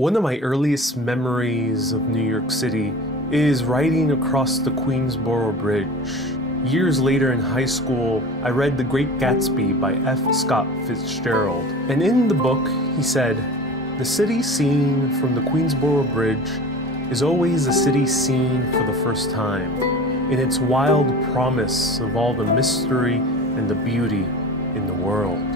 One of my earliest memories of New York City is riding across the Queensboro Bridge. Years later in high school, I read The Great Gatsby by F. Scott Fitzgerald. And in the book, he said, "The city seen from the Queensboro Bridge is always a city seen for the first time, in its wild promise of all the mystery and the beauty in the world."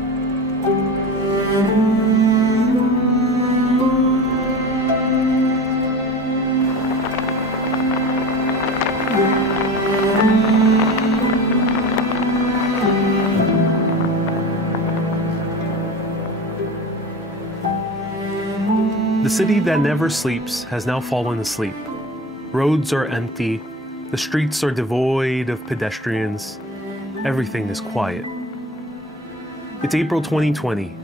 The city that never sleeps has now fallen asleep. Roads are empty, the streets are devoid of pedestrians, everything is quiet. It's April 2020,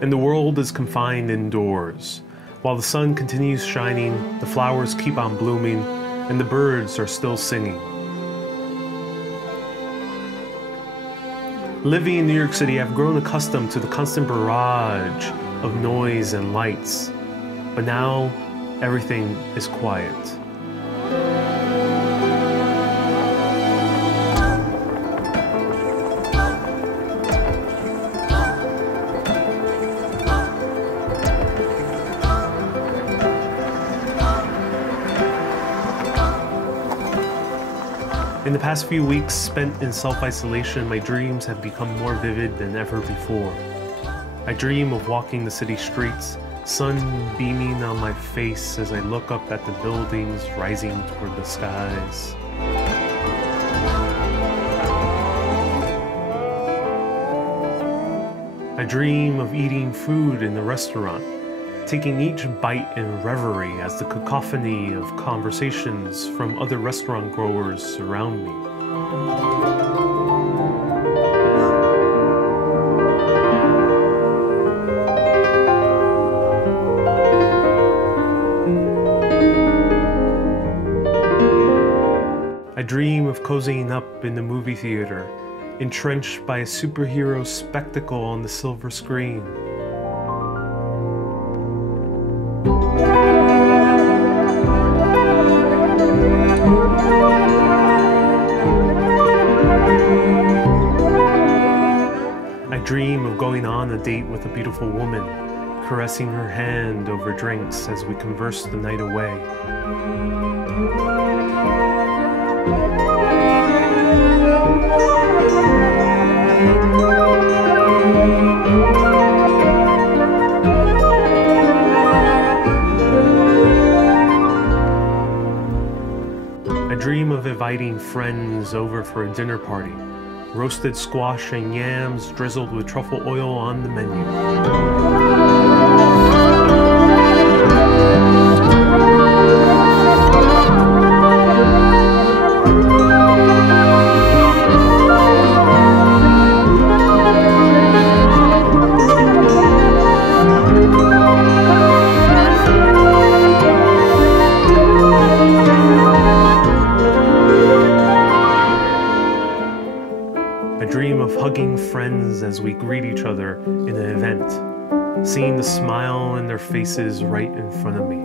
and the world is confined indoors. While the sun continues shining, the flowers keep on blooming, and the birds are still singing. Living in New York City, I've grown accustomed to the constant barrage of noise and lights. But now, everything is quiet. In the past few weeks spent in self-isolation, my dreams have become more vivid than ever before. I dream of walking the city streets, sun beaming on my face as I look up at the buildings rising toward the skies. I dream of eating food in the restaurant, taking each bite in reverie as the cacophony of conversations from other restaurant goers surround me. I dream of cozying up in the movie theater, entrenched by a superhero spectacle on the silver screen. I dream of going on a date with a beautiful woman, caressing her hand over drinks as we converse the night away. I dream of inviting friends over for a dinner party, roasted squash and yams drizzled with truffle oil on the menu. I dream of hugging friends as we greet each other in an event, seeing the smile in their faces right in front of me.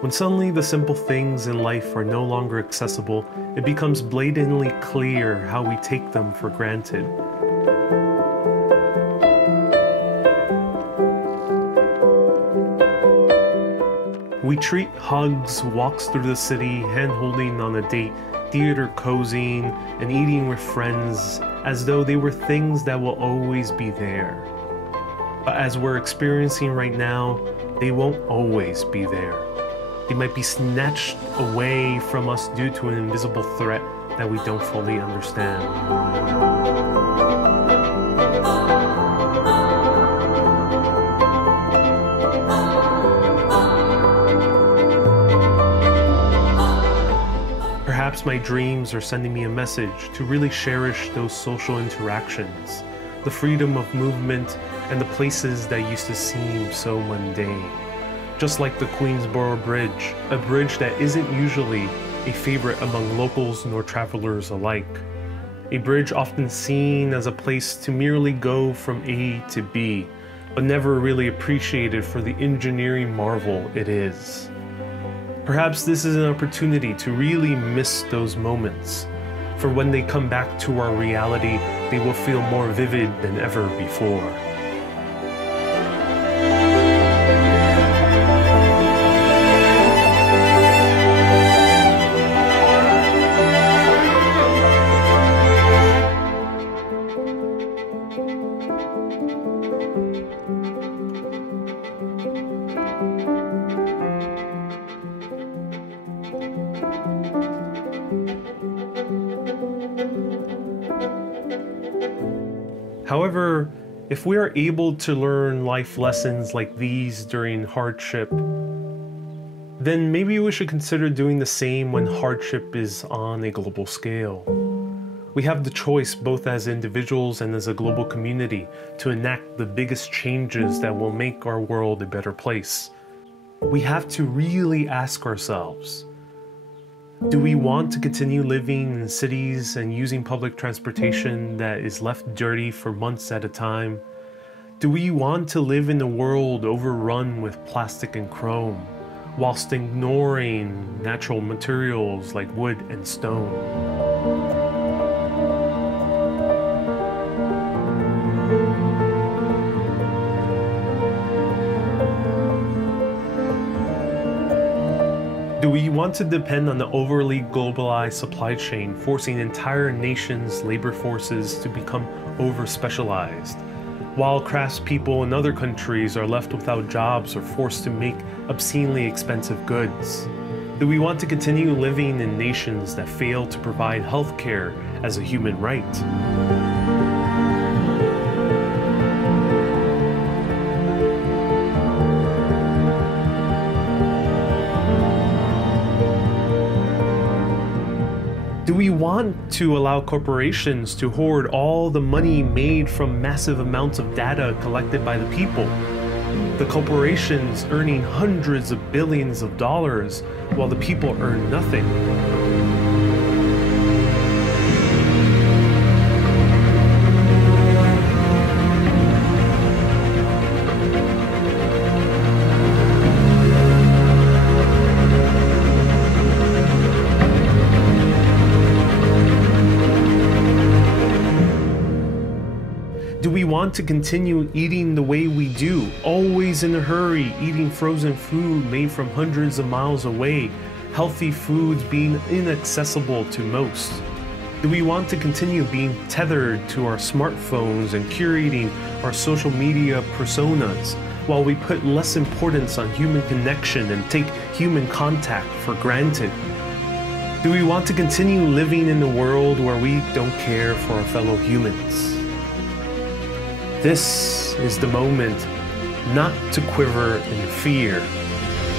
When suddenly the simple things in life are no longer accessible, it becomes blatantly clear how we take them for granted. We treat hugs, walks through the city, hand-holding on a date, theater cozying, and eating with friends as though they were things that will always be there. But as we're experiencing right now, they won't always be there. They might be snatched away from us due to an invisible threat that we don't fully understand. Perhaps my dreams are sending me a message to really cherish those social interactions, the freedom of movement, and the places that used to seem so mundane. Just like the Queensboro Bridge, a bridge that isn't usually a favorite among locals nor travelers alike. a bridge often seen as a place to merely go from A to B, but never really appreciated for the engineering marvel it is. Perhaps this is an opportunity to really miss those moments, for when they come back to our reality, they will feel more vivid than ever before. However, if we are able to learn life lessons like these during hardship, then maybe we should consider doing the same when hardship is on a global scale. We have the choice, both as individuals and as a global community, to enact the biggest changes that will make our world a better place. We have to really ask ourselves, do we want to continue living in cities and using public transportation that is left dirty for months at a time? Do we want to live in a world overrun with plastic and chrome, whilst ignoring natural materials like wood and stone? Do we want to depend on the overly globalized supply chain, forcing entire nations' labor forces to become over-specialized, while craftspeople in other countries are left without jobs or forced to make obscenely expensive goods? Do we want to continue living in nations that fail to provide healthcare as a human right? Do we want to allow corporations to hoard all the money made from massive amounts of data collected by the people? The corporations earning hundreds of billions of dollars while the people earn nothing. Do we want to continue eating the way we do, always in a hurry, eating frozen food made from hundreds of miles away, healthy foods being inaccessible to most? Do we want to continue being tethered to our smartphones and curating our social media personas, while we put less importance on human connection and take human contact for granted? Do we want to continue living in a world where we don't care for our fellow humans? This is the moment not to quiver in fear,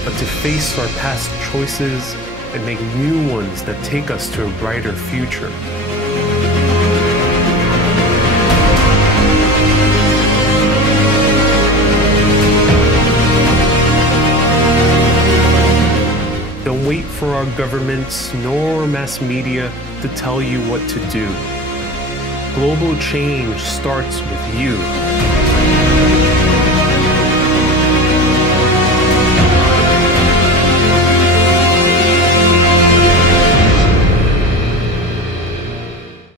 but to face our past choices and make new ones that take us to a brighter future. Don't wait for our governments nor mass media to tell you what to do. Global change starts with you.